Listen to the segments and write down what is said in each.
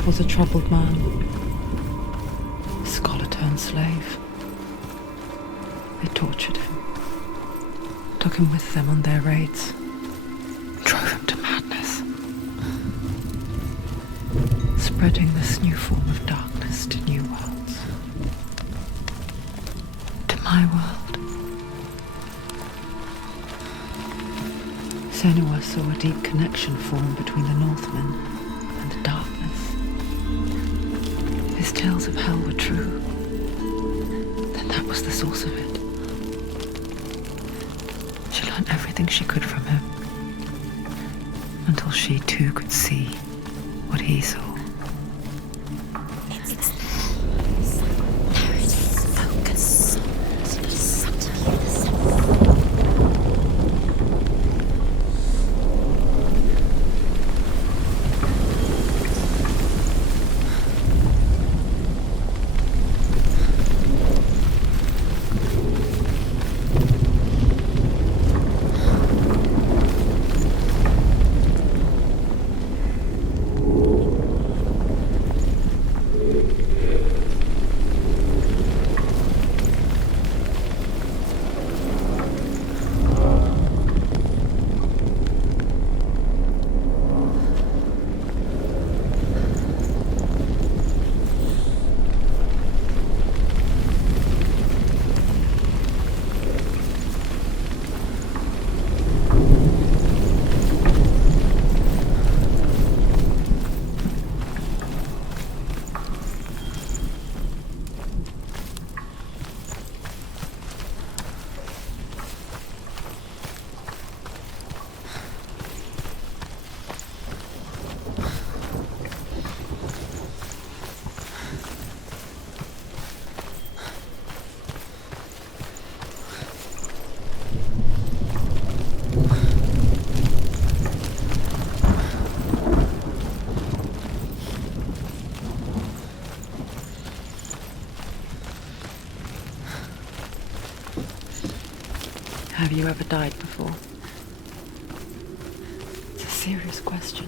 Smith was a troubled man, a scholar turned slave. They tortured him, took him with them on their raids, drove him to madness, spreading this new form of darkness to new worlds. To my world. Senuas saw a deep connection form between the Northmen and the darkness. His tales of hell were true. Then that was the source of it. She learned everything she could from him, until she too could see what he saw. Have you ever died before? It's a serious question.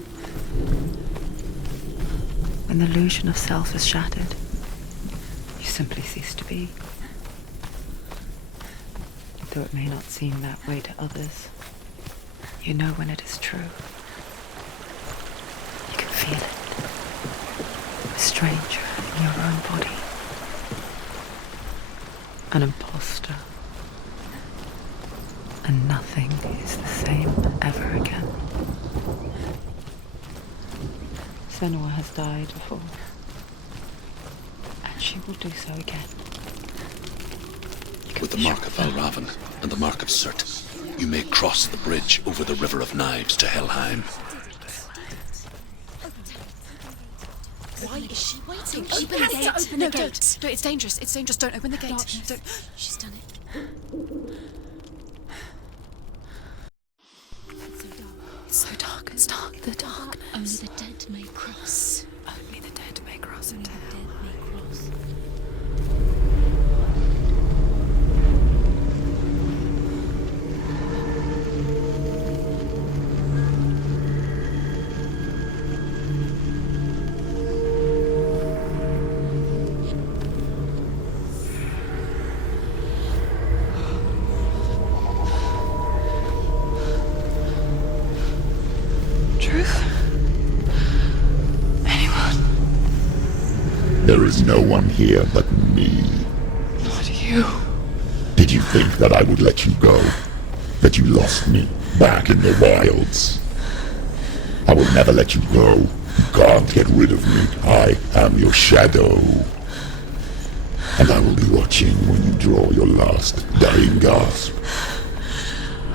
When the illusion of self is shattered, you simply cease to be. Though it may not seem that way to others, you know when it is true. You can feel it. A stranger in your own body. An imposter. And nothing is the same ever again. Senua has died before, and she will do so again. With the mark of Valravan and the mark of Surt, you may cross the bridge over the River of Knives to Helheim. Why is she waiting? Open the gate. Open the gate. No, it's dangerous. It's dangerous. Don't open the gate. Don't. She's done it. It's so dark. It's dark. The darkness. Only the dead may cross. Only the dead may cross Only into the hell. dead may cross. There is no one here but me. Not you. Did you think that I would let you go? That you lost me back in the wilds? I will never let you go. You can't get rid of me. I am your shadow. And I will be watching when you draw your last dying gasp.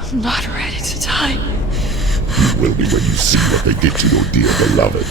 I'm not ready to die. You will be when you see what they did to your dear beloved.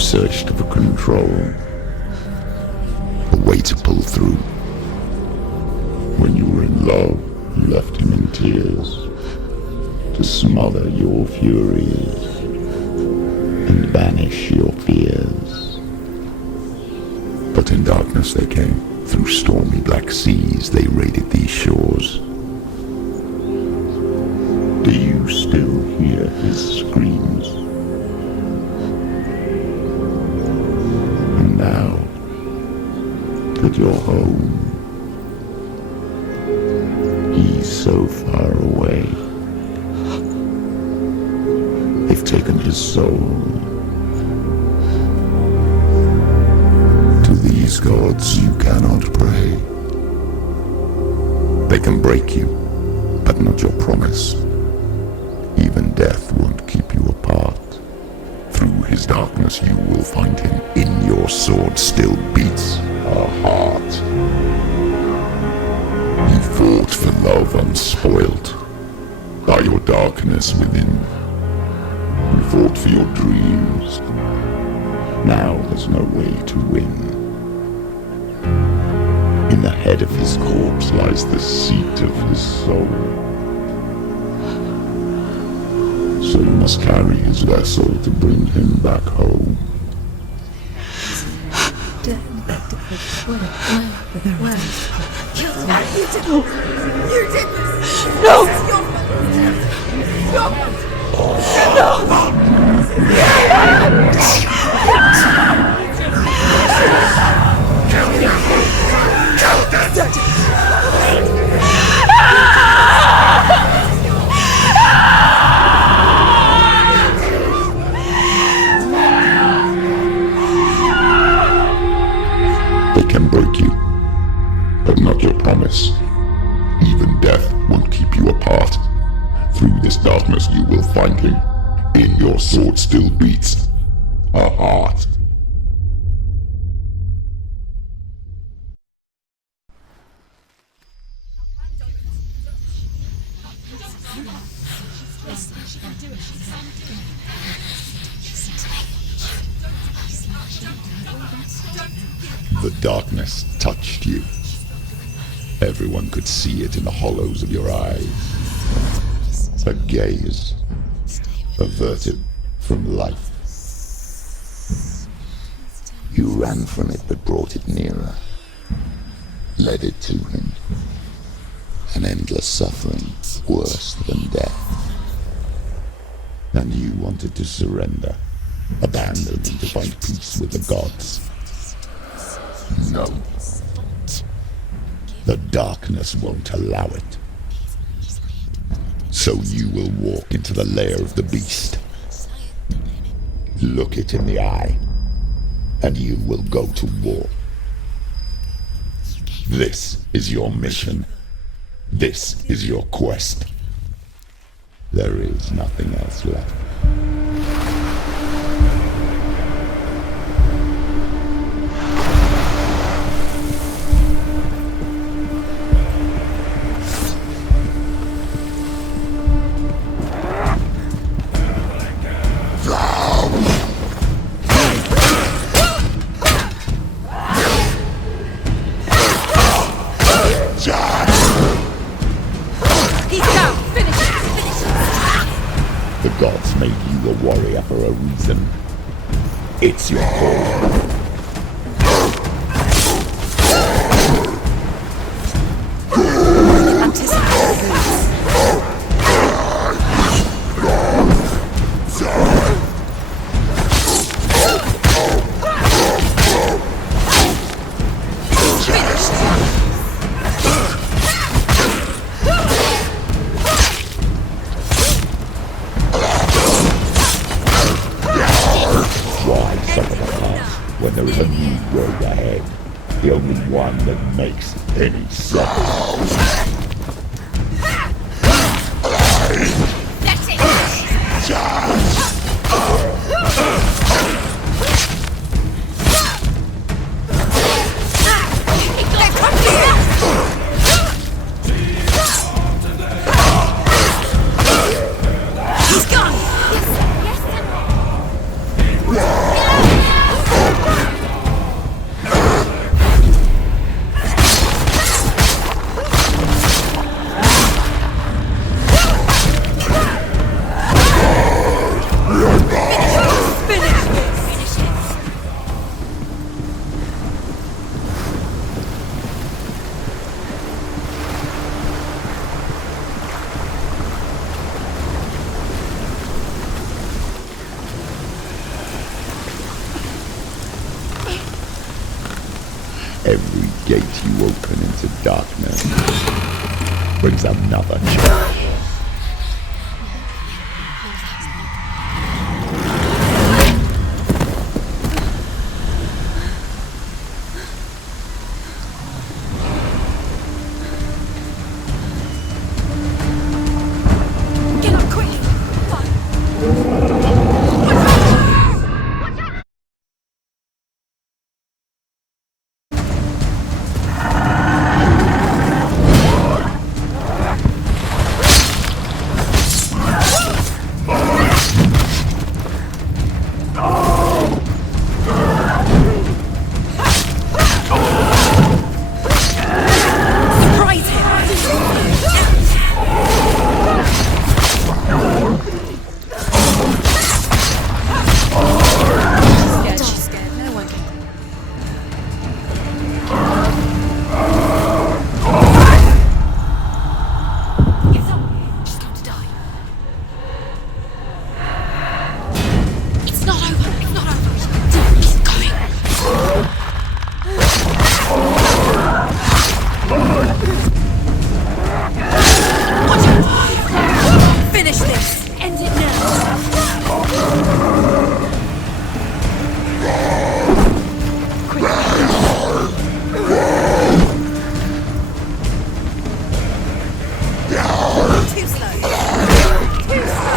Searched for control, a way to pull through. When you were in love, you left him in tears to smother your furies and banish your fears. But in darkness they came. Through stormy black seas they raided these shores. Do you still hear his screams? And now that you're home, he's so far away. They've taken his soul. To these gods you cannot pray. They can break you, but not your promise. Even death won't keep you apart. Through his darkness you will find him. In your sword still beats a heart. You fought for love unspoilt by your darkness within. You fought for your dreams. Now there's no way to win. In the head of his corpse lies the seat of his soul. So you must carry his vessel to bring him back home. They can break you, but not your promise. Even death won't keep you apart. Through this darkness you will find him. In your sword still beats a heart. The darkness touched you. Everyone could see it in the hollows of your eyes. A gaze averted from life. You ran from it but brought it nearer. Led it to him. An endless suffering worse than death. And you wanted to surrender. Abandon and to find peace with the gods. No. The darkness won't allow it. So you will walk into the lair of the beast. Look it in the eye, and you will go to war. This is your mission. This is your quest. There is nothing else left. The gods made you a warrior for a reason. It's your call. When there is a new road ahead, the only one that makes any sense. That's it! He's gone! Every gate you open into darkness brings another change. Get up quick! Surprise him! She's scared. No one can. It's up. She's going to die. It's not over. It's not over. Keep going. Watch out! Finish this. End it now. Too slow. Too slow.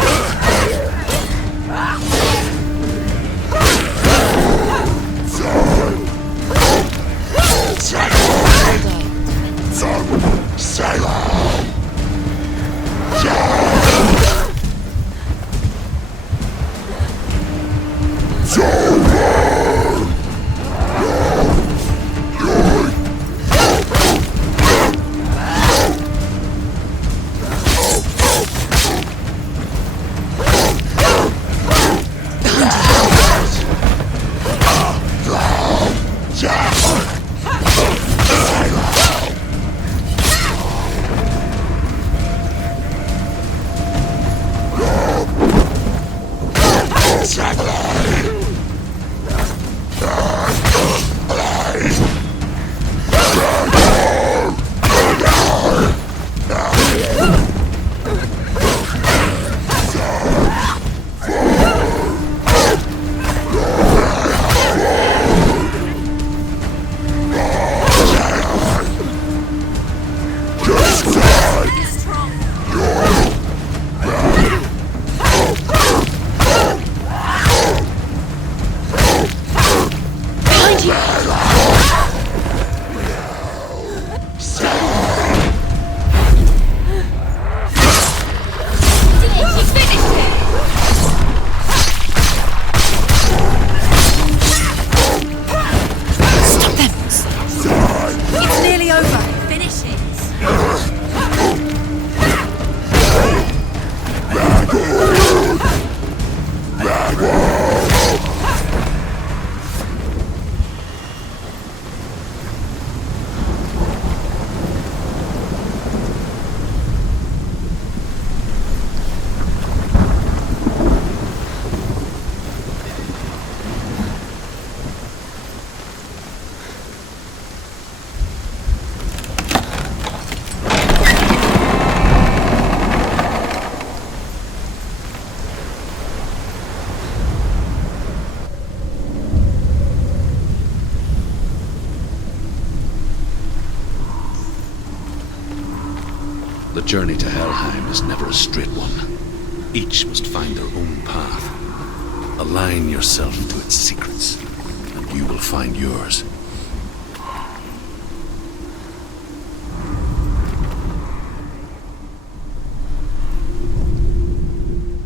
The journey to Helheim is never a straight one. Each must find their own path. Align yourself to its secrets, and you will find yours.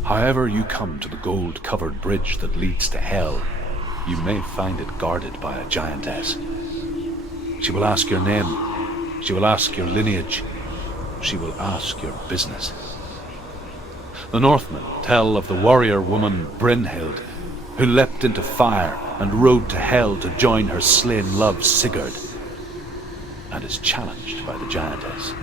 However you come to the gold-covered bridge that leads to Hell, you may find it guarded by a giantess. She will ask your name. She will ask your lineage. She will ask your business. The Northmen tell of the warrior woman Brynhild, who leapt into fire and rode to Hell to join her slain love Sigurd, and is challenged by the giantess.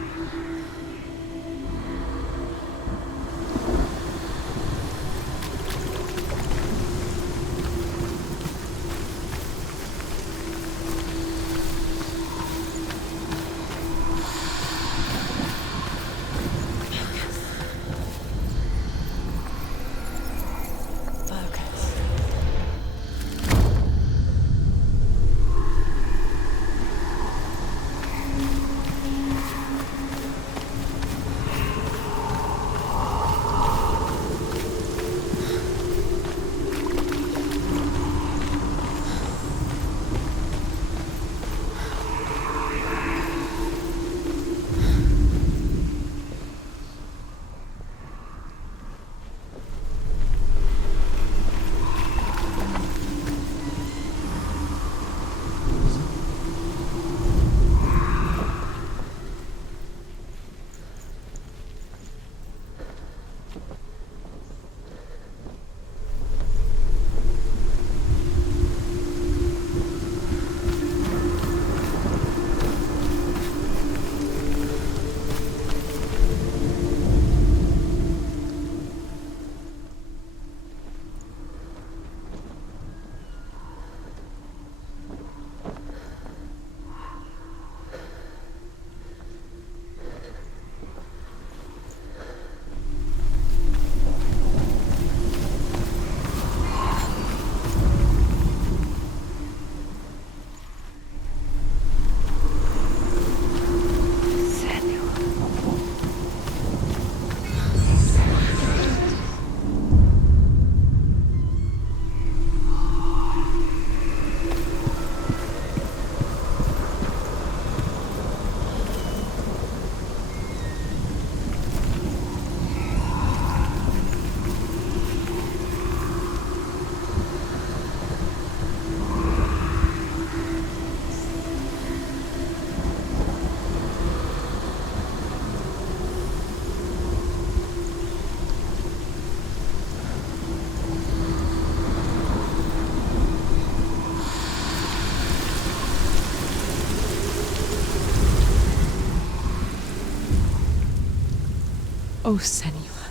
Oh, Senua.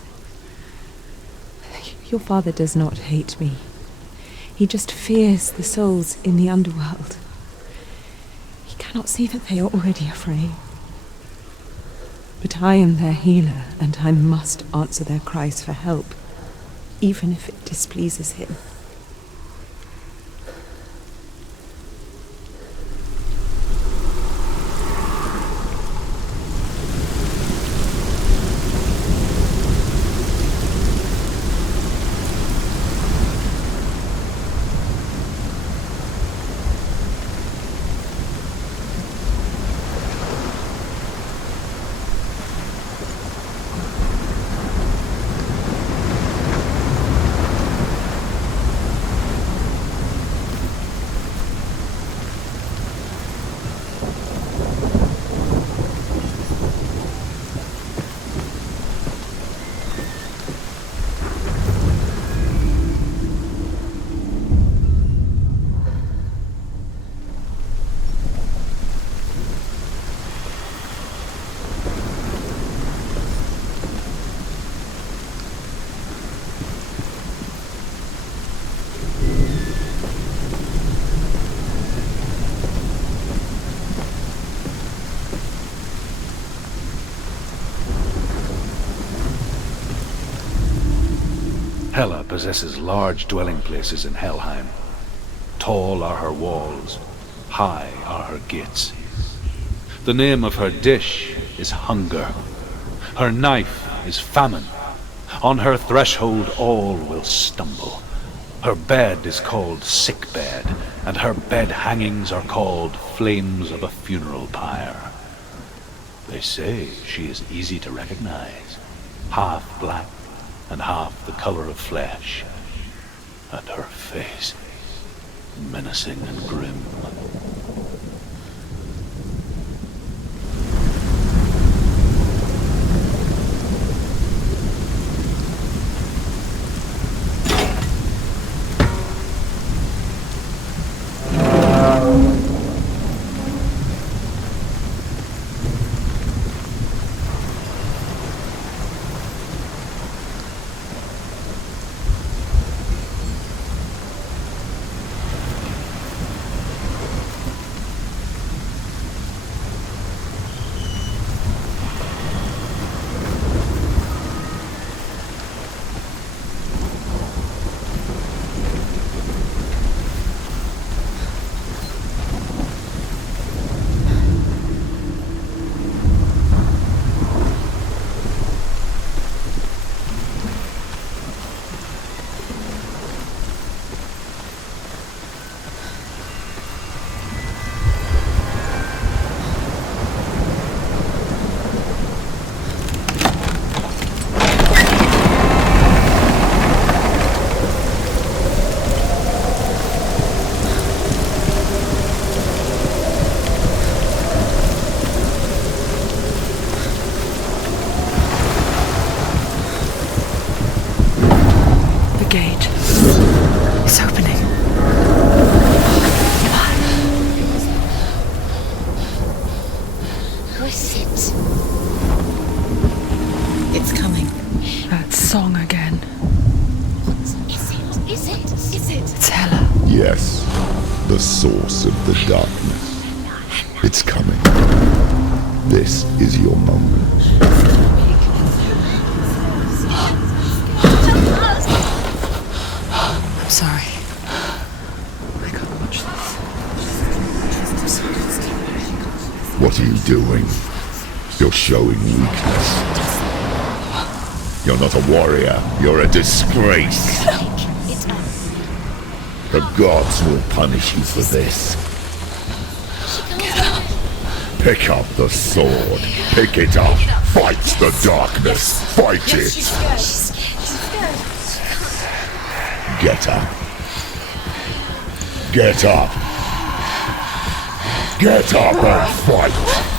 Your father does not hate me. He just fears the souls in the underworld. He cannot see that they are already afraid. But I am their healer, and I must answer their cries for help, even if it displeases him. Hela possesses large dwelling places in Helheim. Tall are her walls, high are her gates. The name of her dish is hunger. Her knife is famine. On her threshold all will stumble. Her bed is called sick bed, and her bed hangings are called flames of a funeral pyre. They say she is easy to recognize, half black and half the color of flesh, and her face menacing and grim. Yes, the source of the darkness. It's coming. This is your moment. I'm sorry. I can't watch this. What are you doing? You're showing weakness. You're not a warrior. You're a disgrace. The gods will punish you for this. Pick up the sword. Pick it up. Fight the darkness. Fight it. Get up. Get up. Get up and fight.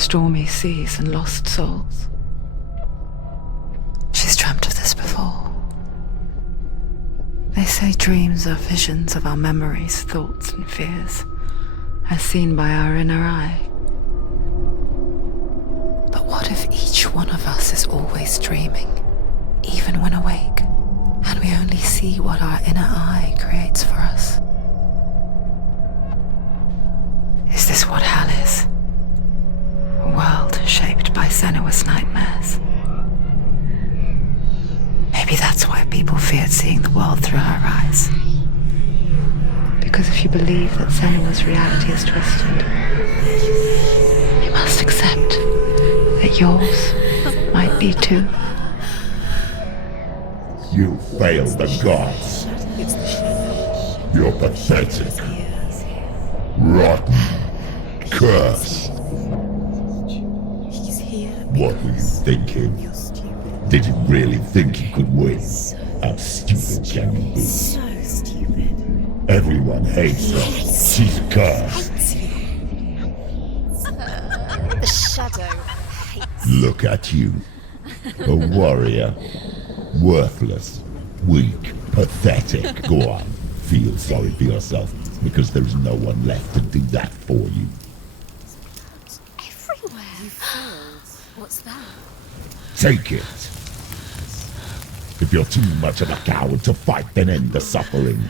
stormy seas and lost souls. She's dreamt of this before. They say dreams are visions of our memories, thoughts and fears, as seen by our inner eye. But what if each one of us is always dreaming, even when awake, and we only see what our inner eye creates for us? Is this what hell is? A world shaped by Senuas nightmares. Maybe that's why people feared seeing the world through her eyes. Because if you believe that Senua's reality is twisted, you must accept that yours might be too. You failed the gods. You're pathetic. Rotten. Cursed. What were you thinking? Did you really think you could win? How stupid can you be? So stupid. Everyone hates her. She's cursed. The shadow hates. Look at you. A warrior. Worthless. Weak. Pathetic. Go on. Feel sorry for yourself, because there's no one left to do that for you. Everywhere. You failed. What's that? Take it. If you're too much of a coward to fight, then end the suffering.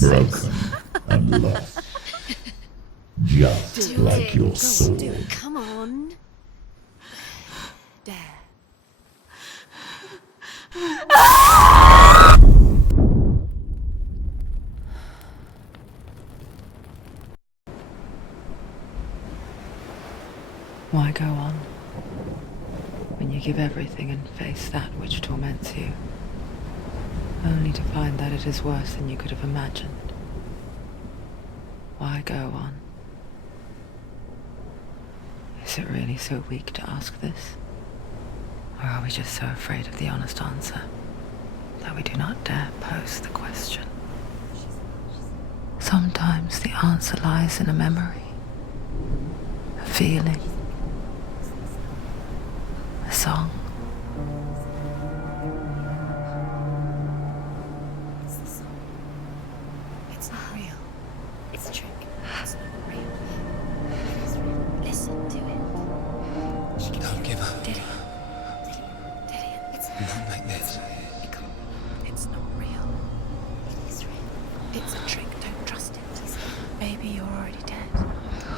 Broken and lost. Just like your sword. Come on. Dare. Why go on when you give everything and face that which torments you, only to find that it is worse than you could have imagined? Why go on? Is it really so weak to ask this? Or are we just so afraid of the honest answer that we do not dare pose the question? Sometimes the answer lies in a memory, a feeling, a song. It's not real. It's a trick. It's not real. It is real. Listen to it. Don't give up. Did it? It's Not like this. It can't. It's not real. It is real. It's a trick. Don't trust it. Maybe you're already dead.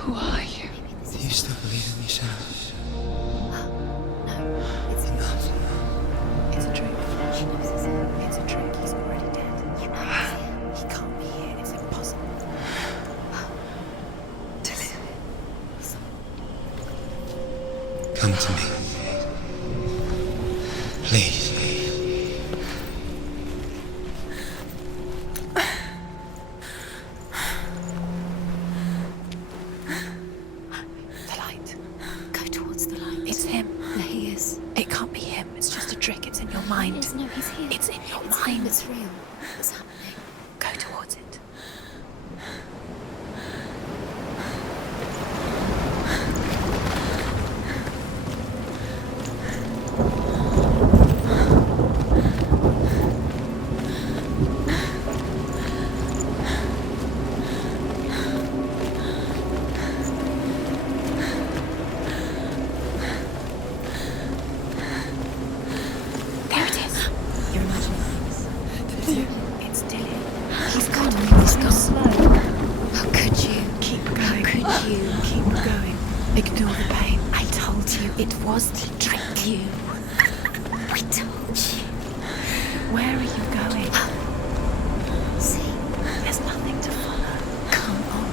Who are you? Do you still believe in me, Senuas? No. It's Enough. It's a trick. She knows it's him. It's a trick. He's already dead. You know he's here. He can't be here. It's impossible. Come to me. Please. The light. Go towards the light. It's him. There he is. It can't be him. It's just a trick. It's in your mind. No, he's here. It's in your mind. It's real. What's happening? Go towards it. There it is. You're imagining this. It's Dylan. He's coming. He's gone slow. How could you? Keep going. How could you? Keep going. Ignore the pain. I told you it was to trick you. I told you. Where are you going? See, there's nothing to follow. Come on.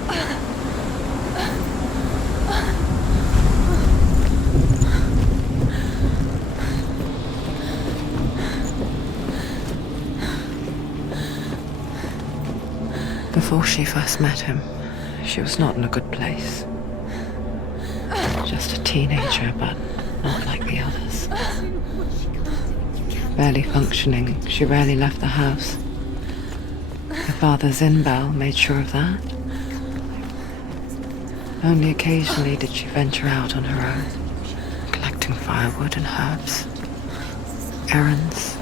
Before she first met him, she was not in a good place. Just a teenager, but not like the others. Barely functioning, she rarely left the house. Her father Zinbal made sure of that. Only occasionally did she venture out on her own, collecting firewood and herbs, errands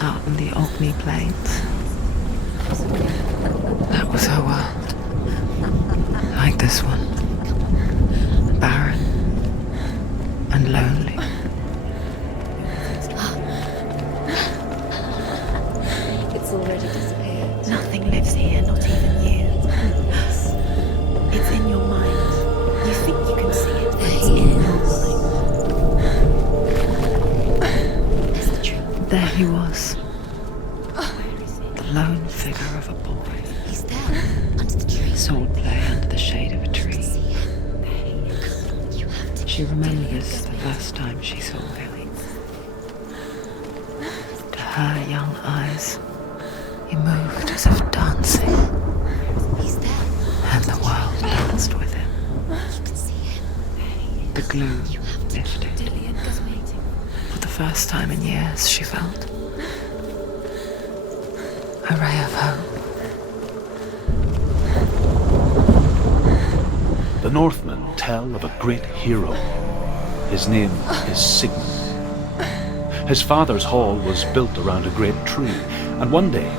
out in the Orkney plains. That was her world. Like this one. Barren and lonely. It's already disappeared. Nothing lives here, not even you. It's in your mind. You think you can see it, but it's in your mind. That's the truth. There he was, Where is it? the lone figure of a boy. He's there, under the tree. Sword play under the shade of a tree. See him. You have to. She remembers the first time she saw him. To her young eyes, he moved as if dancing, He's there. and the world danced with him. You can see him. The glue lifted. Dillian is waiting. For the first time in years, she felt a ray of hope. The Northmen tell of a great hero. His name is Sigmund. His father's hall was built around a great tree, and one day,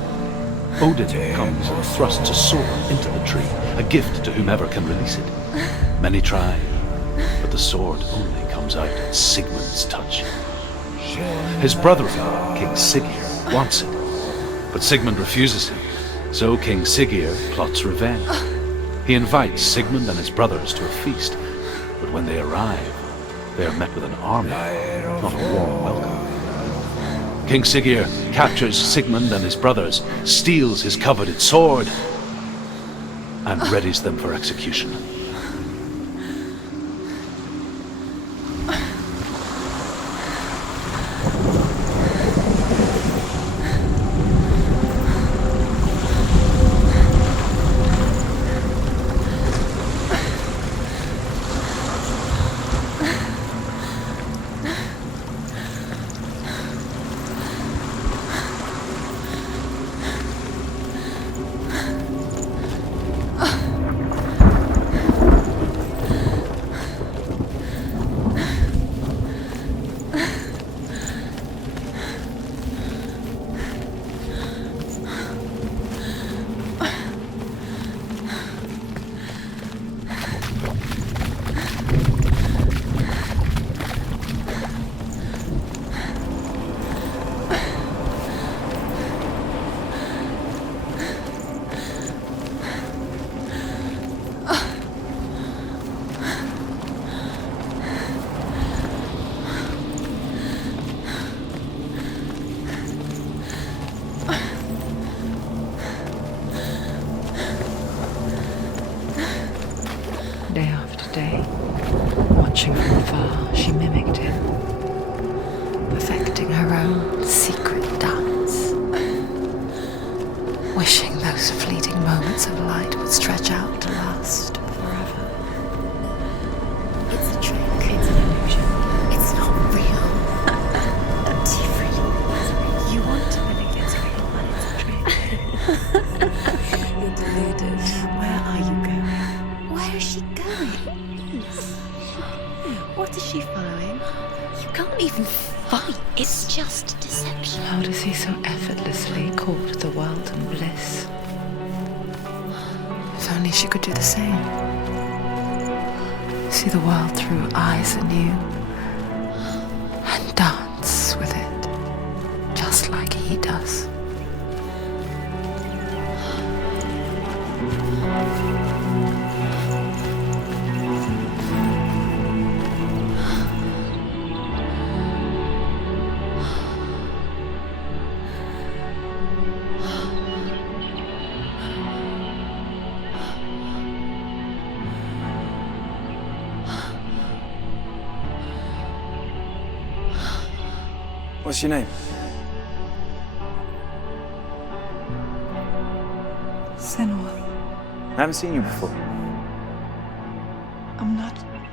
Odin comes and thrusts a sword into the tree, a gift to whomever can release it. Many try, but the sword only comes out at Sigmund's touch. His brother-in-law, King Siggeir, wants it, but Sigmund refuses him, so King Siggeir plots revenge. He invites Sigmund and his brothers to a feast, but when they arrive, they are met with an army, not a warm welcome. King Siggeir captures Sigmund and his brothers, steals his coveted sword, and readies them for execution. Day after day, watching from afar, she mimicked him, perfecting her own secret dance, wishing those fleeting moments of light would stretch out to last forever. It's a trick. It's an illusion. It's not real. Do you really? You want to believe it's real, but it's a trick. You're deluded. Where are you going? Where is she going? What is she following? You can't even fight. It's just deception. How does he so effortlessly court the world and bliss? If only she could do the same. See the world through eyes anew and dance with it, just like he does. What's your name? Senuas. I haven't seen you before.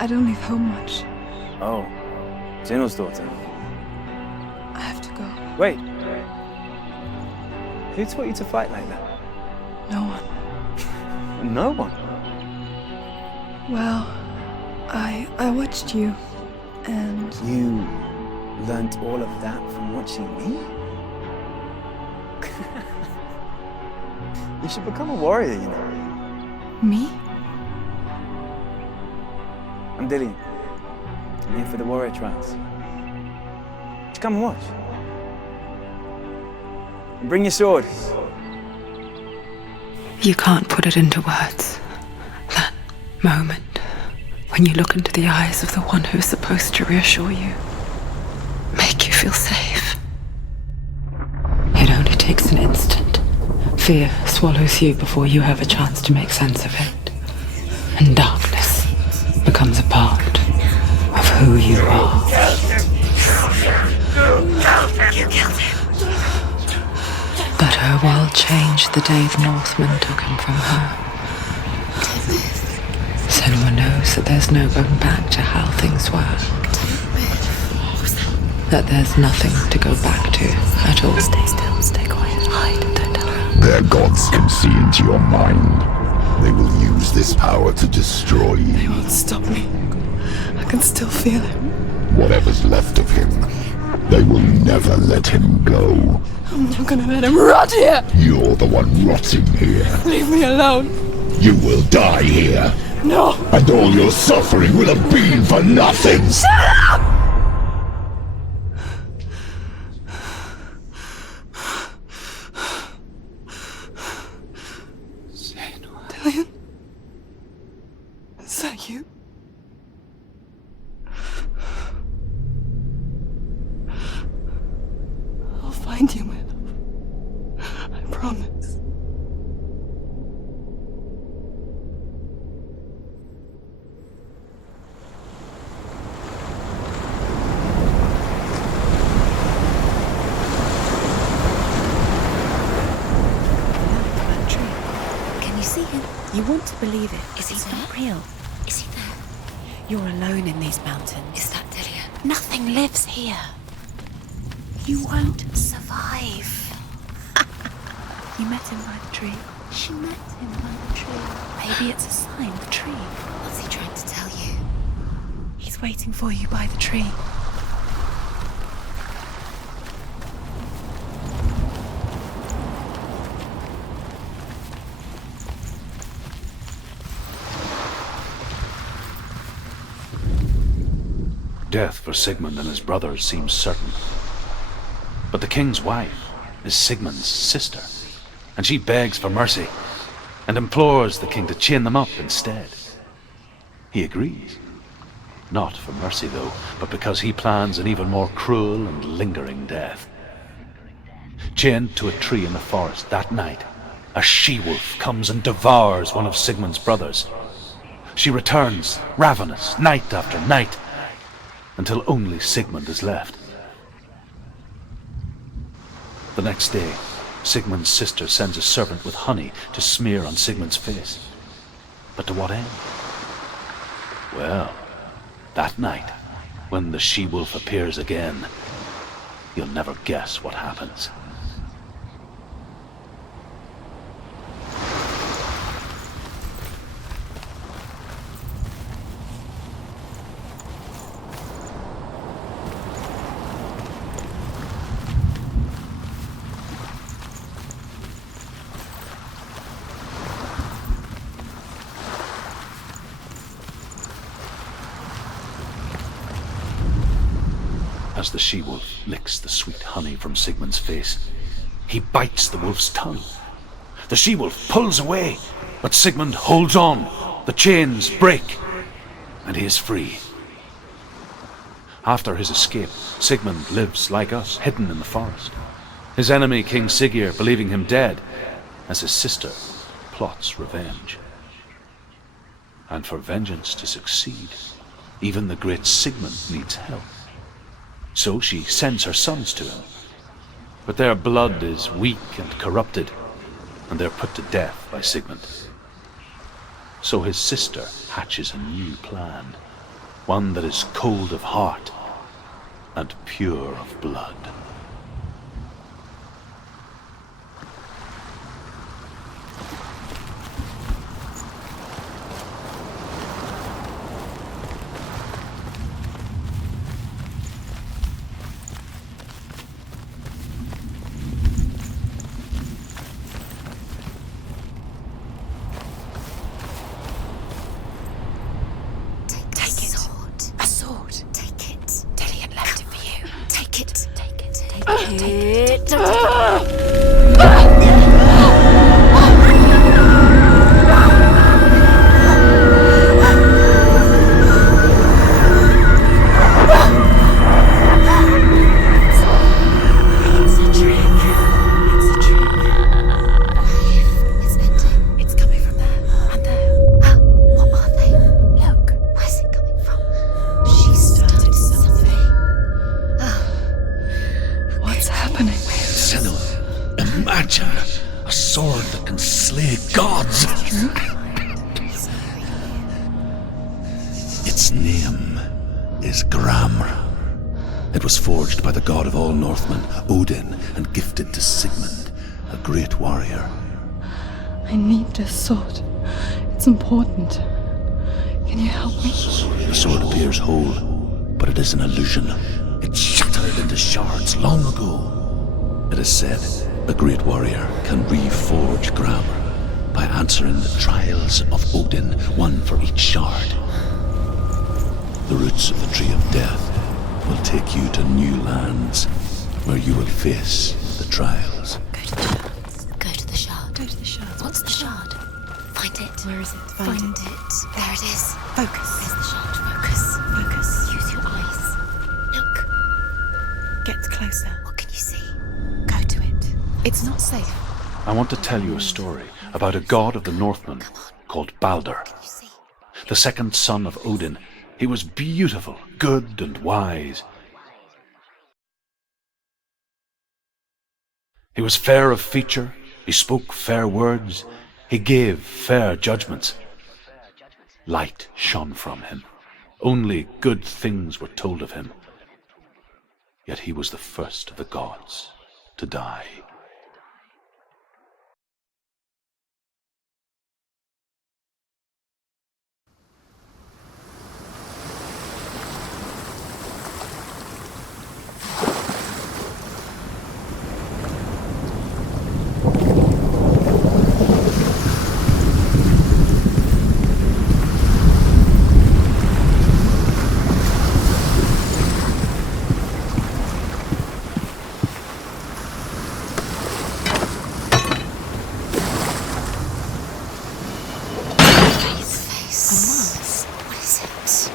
I don't leave home much. Oh, Zeno's daughter. I have to go. Wait. Who taught you to fight like that? No one. No one. Well, I watched you, and You learnt all of that from watching me? You should become a warrior, you know. me? I'm Dillian. I'm here for the warrior trials. Just come and watch. And bring your sword. You can't put it into words. That moment when you look into the eyes of the one who's supposed to reassure you, make you feel safe. It only takes an instant. Fear swallows you before you have a chance to make sense of it. And darkness becomes a part of who you are. You killed him. But her world changed the day the Northmen took him from her. Senua knows that there's no going back to how things were. That there's nothing to go back to at all. Stay still, stay quiet, hide, don't tell her. Their gods can see into your mind. They will use this power to destroy you. They won't stop me. I can still feel him. Whatever's left of him, they will never let him go. I'm not gonna let him rot here! You're the one rotting here. Leave me alone! You will die here. No! And all your suffering will have been for nothing. Shut up! Dillian? Is that you? I'll find you, my love. I promise. Can you see him? You want to believe it. Is he not real? Is he there? You're alone in these mountains. Is that Dillian? Nothing lives here. You won't survive. You met him by the tree. She met him by the tree. Maybe it's a sign, the tree. What's he trying to tell you? He's waiting for you by the tree. Death for Sigmund and his brothers seems certain. But the king's wife is Sigmund's sister, and she begs for mercy and implores the king to chain them up instead. He agrees. Not for mercy, though, but because he plans an even more cruel and lingering death. Chained to a tree in the forest that night, a she-wolf comes and devours one of Sigmund's brothers. She returns, ravenous, night after night, until only Sigmund is left. The next day, Sigmund's sister sends a servant with honey to smear on Sigmund's face. But to what end? Well, that night, when the she-wolf appears again, you'll never guess what happens. As the she-wolf licks the sweet honey from Sigmund's face, he bites the wolf's tongue. The she-wolf pulls away, but Sigmund holds on. The chains break, and he is free. After his escape, Sigmund lives like us, hidden in the forest. His enemy, King Siggeir, believing him dead, as his sister plots revenge. And for vengeance to succeed, even the great Sigmund needs help. So she sends her sons to him. But their blood is weak and corrupted, and they're put to death by Sigmund. So his sister hatches a new plan, one that is cold of heart and pure of blood. Imagine a sword that can slay gods. Its name is Gramr. It was forged by the god of all Northmen, Odin, and gifted to Sigmund, a great warrior. I need this sword. It's important. Can you help me? The sword appears whole, but it is an illusion. It shattered into shards long ago. It is said a great warrior can reforge Gramr by answering the trials of Odin, one for each shard. The roots of the Tree of Death will take you to new lands where you will face the trials. Go to the shard. Go to the shard. What's the shard? Find it. Where is it? Find it. There it is. Focus. There's the shard. Focus. Focus. Use your eyes. Look. Get closer. What can you see? Go to it. It's not safe. I want to tell you a story about a god of the Northmen called Balder, You see? the second son of Odin. He was beautiful, good, and wise. He was fair of feature, he spoke fair words, he gave fair judgments. Light shone from him. Only good things were told of him. Yet he was the first of the gods to die.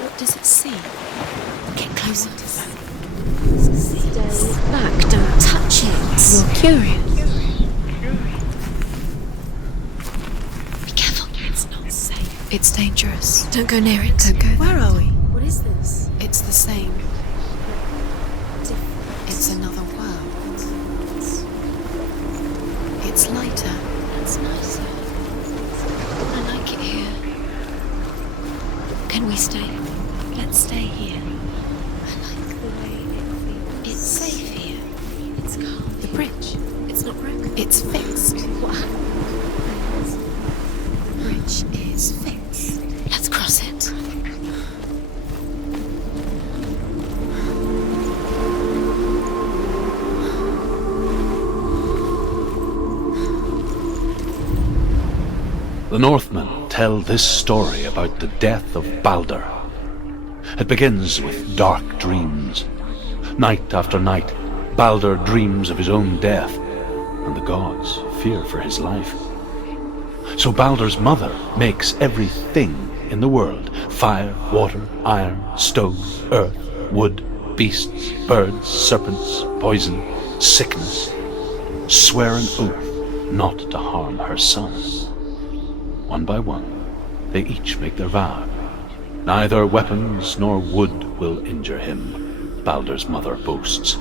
What does it see? Get closer. Stay Back, don't touch it. You're curious. Be careful. It's not safe. It's dangerous. Don't go near it. Don't go. Where are we? What is this? It's the same. It's another world. It's lighter. It's nicer. I like it here. Can we stay? Let's stay here. I like the way it feels. It's safe here. It's calm. The bridge. It's not broken. It's fixed. What happened? The bridge is fixed. Let's cross it. The Northmen tell this story about the death of Balder. It begins with dark dreams. Night after night, Balder dreams of his own death, and the gods fear for his life. So Balder's mother makes everything in the world: fire, water, iron, stone, earth, wood, beasts, birds, serpents, poison, sickness, swear an oath not to harm her son. One by one, they each make their vow. Neither weapons nor wood will injure him, Balder's mother boasts.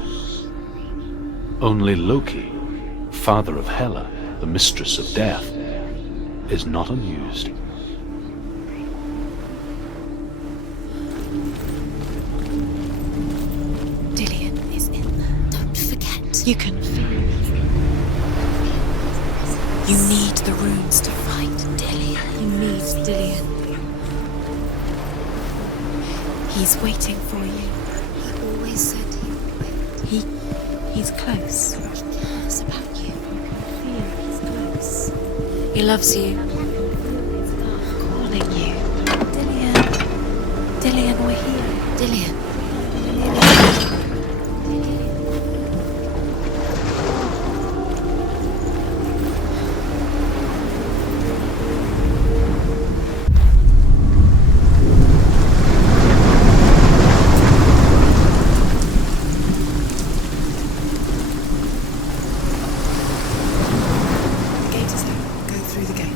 Only Loki, father of Hela, the mistress of death, is not amused. Dillion is in there. Don't forget. You can feel it. You need the runes to fight Dillion. You need Dillion. He's waiting for you. He always said he would wait. He's close. He cares about you. Feel he's close. He loves you. Calling you. Dillion. Dillion, we're here. Dillion.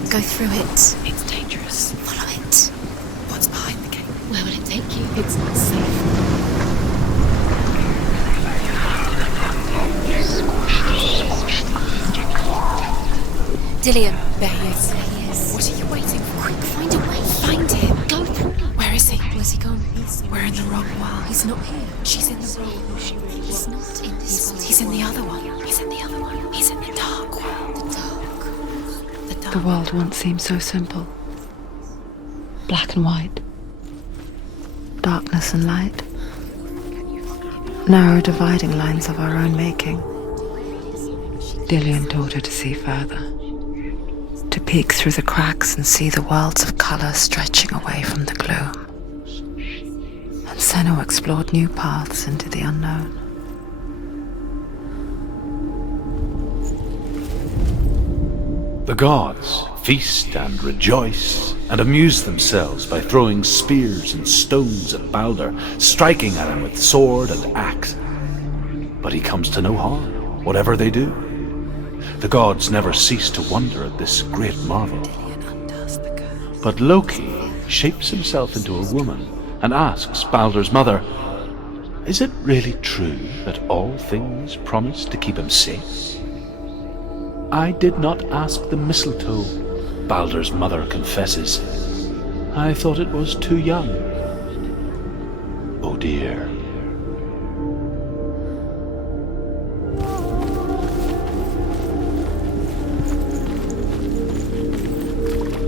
Go through it. It's dangerous. Follow it. What's behind the gate? Where will it take you? It's not safe. Dillian. There he is. There he is. What are you waiting for? Quick, find a way. Find him. Go through. Where is he? Where's he gone? We're in the wrong world. He's not here. She's in the wrong. He's not in this world. He's in the other one. He's in the other one. He's in the dark world. The dark. The dark. The world once seemed so simple. Black and white. Darkness and light. Narrow dividing lines of our own making. Dillian taught her to see further. To peek through the cracks and see the worlds of colour stretching away from the gloom. And Senua explored new paths into the unknown. The gods feast and rejoice and amuse themselves by throwing spears and stones at Baldur, striking at him with sword and axe. But he comes to no harm, whatever they do. The gods never cease to wonder at this great marvel. But Loki shapes himself into a woman and asks Baldur's mother, "Is it really true that all things promise to keep him safe?" "I did not ask the mistletoe," Baldur's mother confesses. "I thought it was too young." Oh dear.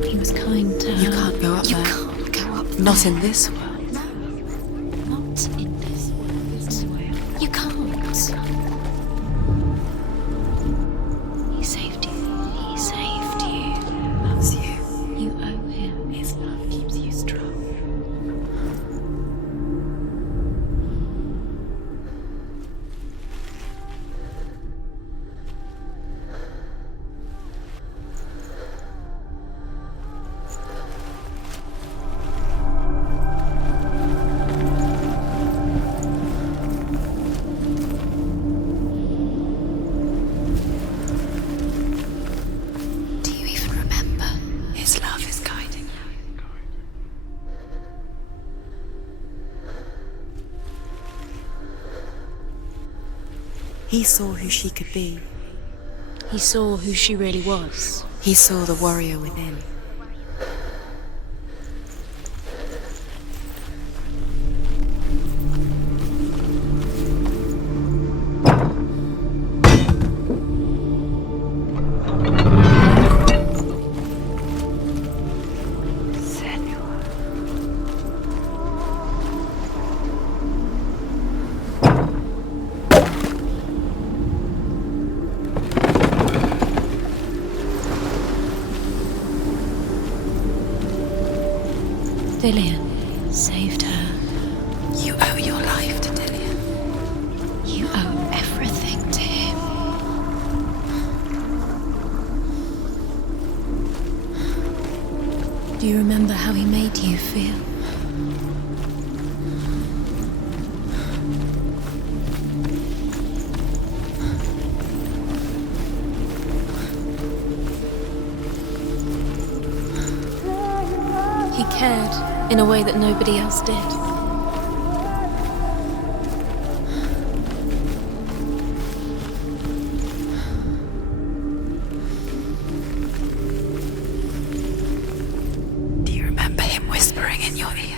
He was kind to her. You can't go up You there. can't go up there. Not in this world. No. Not in this world. You can't. He saved you. He saved you. He loves you. You owe him. His love keeps you strong. Do you even remember? His love is guiding you. He saw who she could be. He saw who she really was. He saw the warrior within. Dillian saved her. You owe your life to Dillian. You owe everything to him. Do you remember how he made you feel? He cared in a way that nobody else did. Do you remember him whispering in your ear?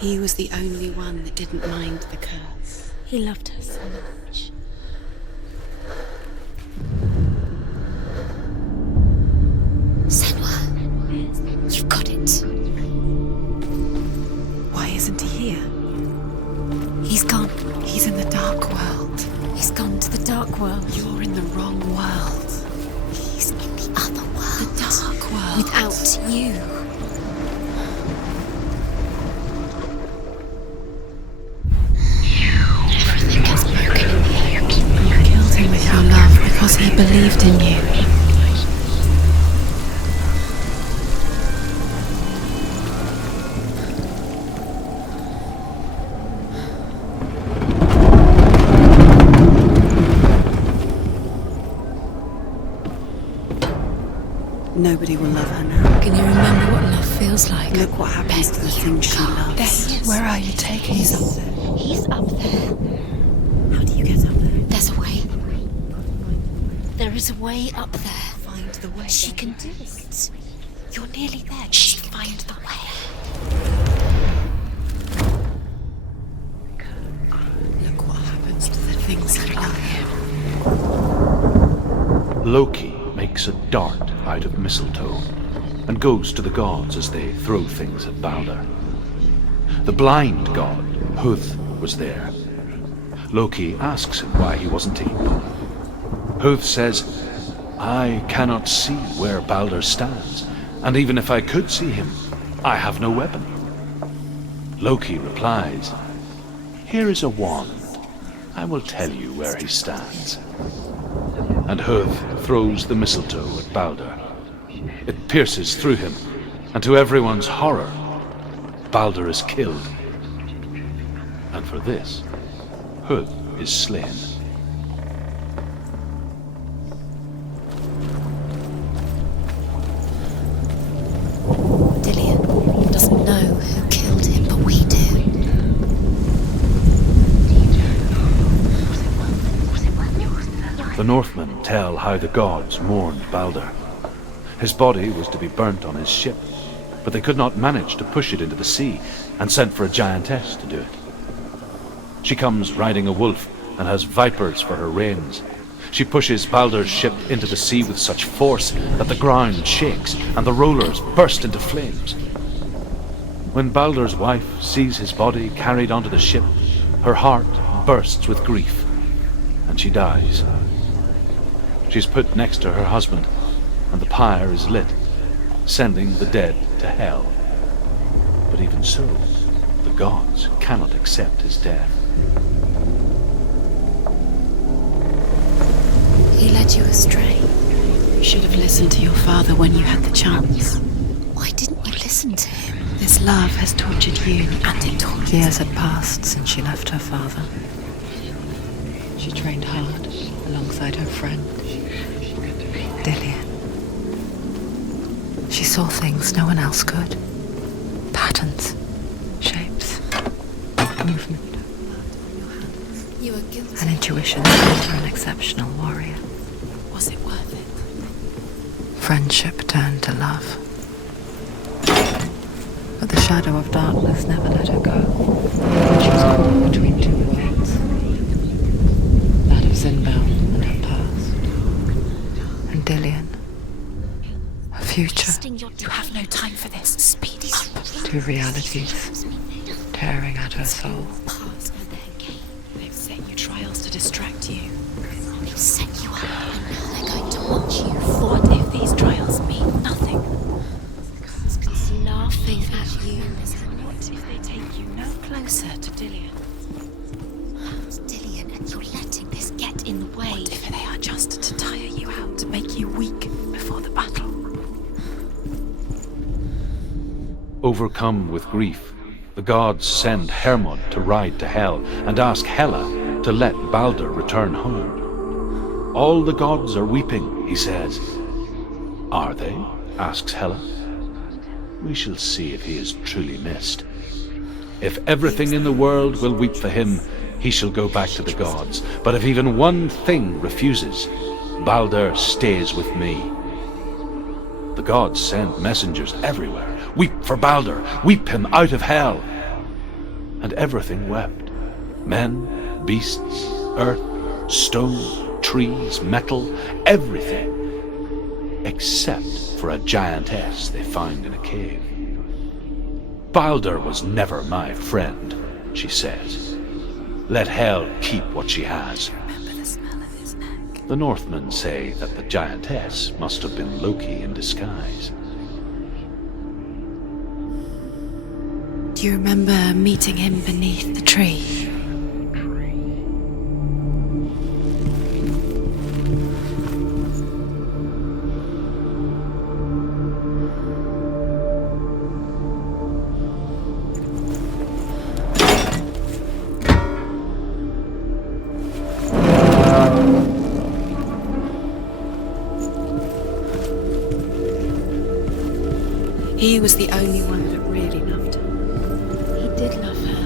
He was the only one that didn't mind the curse. He loved her so much. Senua, you've got it. Why isn't he here? He's gone. He's in the dark world. He's gone to the dark dark world. You're in the wrong world. He's in the other world. The dark world. Without you. Everything gets broken in the end. You killed him with your love because he believed in you. Nobody will love her now. Can you remember what love feels like? Look what happens to the things she loves. There he is. Where are you taking He's us? up there. He's up there. How do you get up there? There's a way. There is a way up there. Find the way. She can do it. You're nearly there. Just find the way. Look what happens to the things you love. Loki makes a dart out of mistletoe and goes to the gods as they throw things at Balder. The blind god, Huth, was there. Loki asks him why he wasn't taking part. Huth says, "I cannot see where Balder stands, and even if I could see him, I have no weapon." Loki replies, "Here is a wand. I will tell you where he stands." And Huth throws the mistletoe at Balder. It pierces through him, and to everyone's horror, Balder is killed. And for this, Huth is slain. Dillion doesn't know who killed him, but we do. The Northmen tell how the gods mourned Balder. His body was to be burnt on his ship, but they could not manage to push it into the sea and sent for a giantess to do it. She comes riding a wolf and has vipers for her reins. She pushes Balder's ship into the sea with such force that the ground shakes and the rollers burst into flames. When Balder's wife sees his body carried onto the ship, her heart bursts with grief, and she dies. She's put next to her husband, and the pyre is lit, sending the dead to hell. But even so, the gods cannot accept his death. He led you astray. You should have listened to your father when you had the chance. Why didn't you listen to him? This love has tortured you, and it tortures Years had passed since she left her father. She trained hard alongside her friend, Dillion. She saw things no one else could. Patterns, shapes, movement, You were guilty. an intuition that made her an exceptional warrior. Was it worth it? Friendship turned to love. But the shadow of darkness never let her go. She was caught between two worlds. That of Zinbound and her past. And Dillion. Her future. You have no time for this. Speed up. Two realities tearing at her soul. They've set you trials to distract you. They've set you up, and now they're going to watch you. What if these trials mean nothing? It's laughing at you. What if they take you no closer to Dillion? Dillion, and you're letting this get in the way. What if they are just to tire you out, to make you weak before the battle? Overcome with grief, the gods send Hermod to ride to Hell and ask Hela to let Balder return home. All the gods are weeping, he says. Are they? Asks Hela. We shall see if he is truly missed. If everything in the world will weep for him, he shall go back to the gods. But if even one thing refuses, Balder stays with me. The gods send messengers everywhere. Weep for Balder, weep him out of Hell. And everything wept. Men, beasts, earth, stone, trees, metal, everything. Except for a giantess they found in a cave. Balder was never my friend, she says. Let Hell keep what she has. Remember the smell of his The Northmen say that the giantess must have been Loki in disguise. Do you remember meeting him beneath the tree? He was the only one that really loved her. He did love her.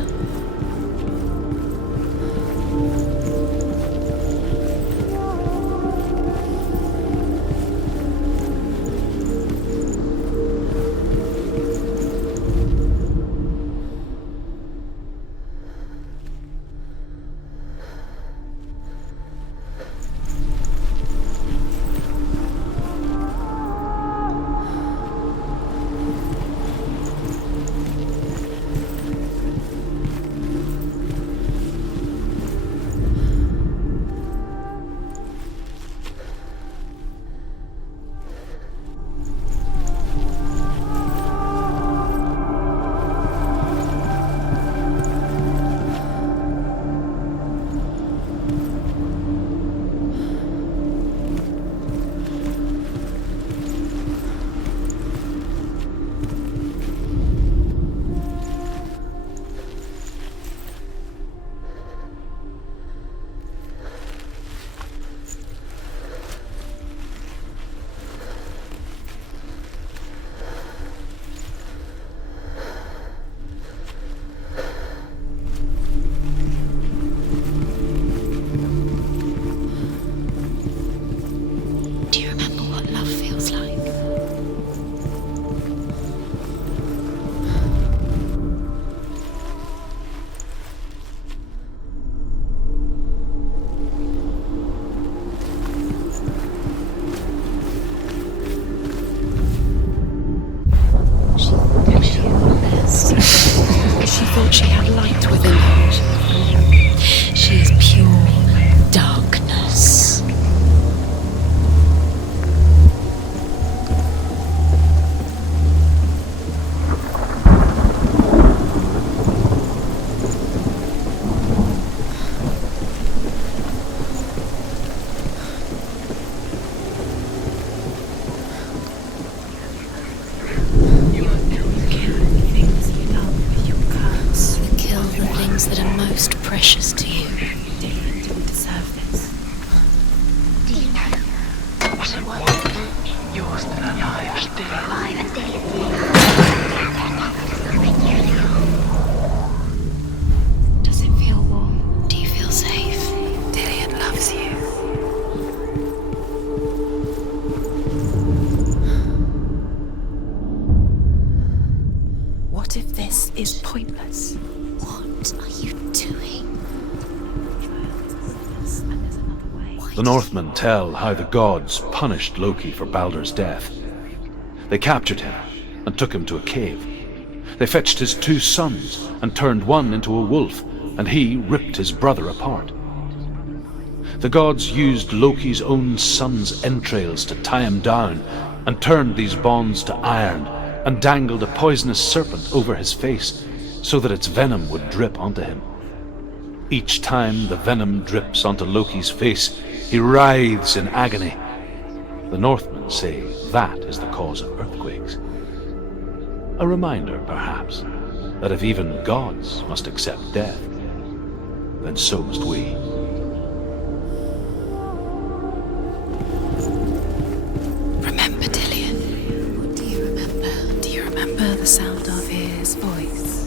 Do you remember what love feels like? She thought she had light within her. She is pure darkness. Kill the things that are most precious to you. Do we deserve this? Do you know? Was it worth yours still alive, still alive and Does it feel warm? Do you feel safe? Dillian loves you. What if this is pointless? What are you doing? The Northmen tell how the gods punished Loki for Baldur's death. They captured him and took him to a cave. They fetched his 2 sons and turned one into a wolf, and he ripped his brother apart. The gods used Loki's own son's entrails to tie him down and turned these bonds to iron and dangled a poisonous serpent over his face so that its venom would drip onto him. Each time the venom drips onto Loki's face, he writhes in agony. The Northmen say that is the cause of earthquakes. A reminder, perhaps, that if even gods must accept death, then so must we. Remember Dillian? What do you remember? Do you remember the sound of his voice?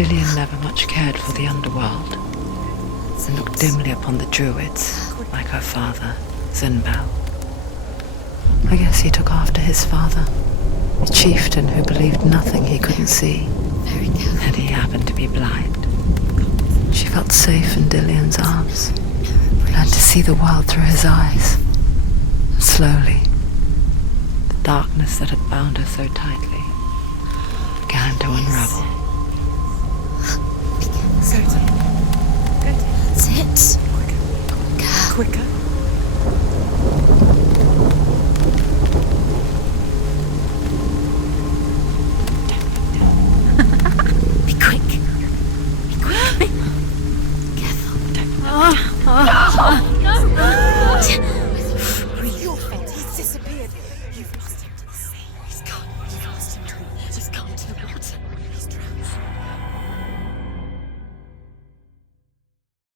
Dillian never much cared for the underworld, and looked dimly upon the druids, like her father, Zinbel. I guess he took after his father, a chieftain who believed nothing he couldn't see, and he happened to be blind. She felt safe in Dillian's arms, learned to see the world through his eyes. Slowly, the darkness that had bound her so tightly began to unravel. Sit. Quicker. Quicker.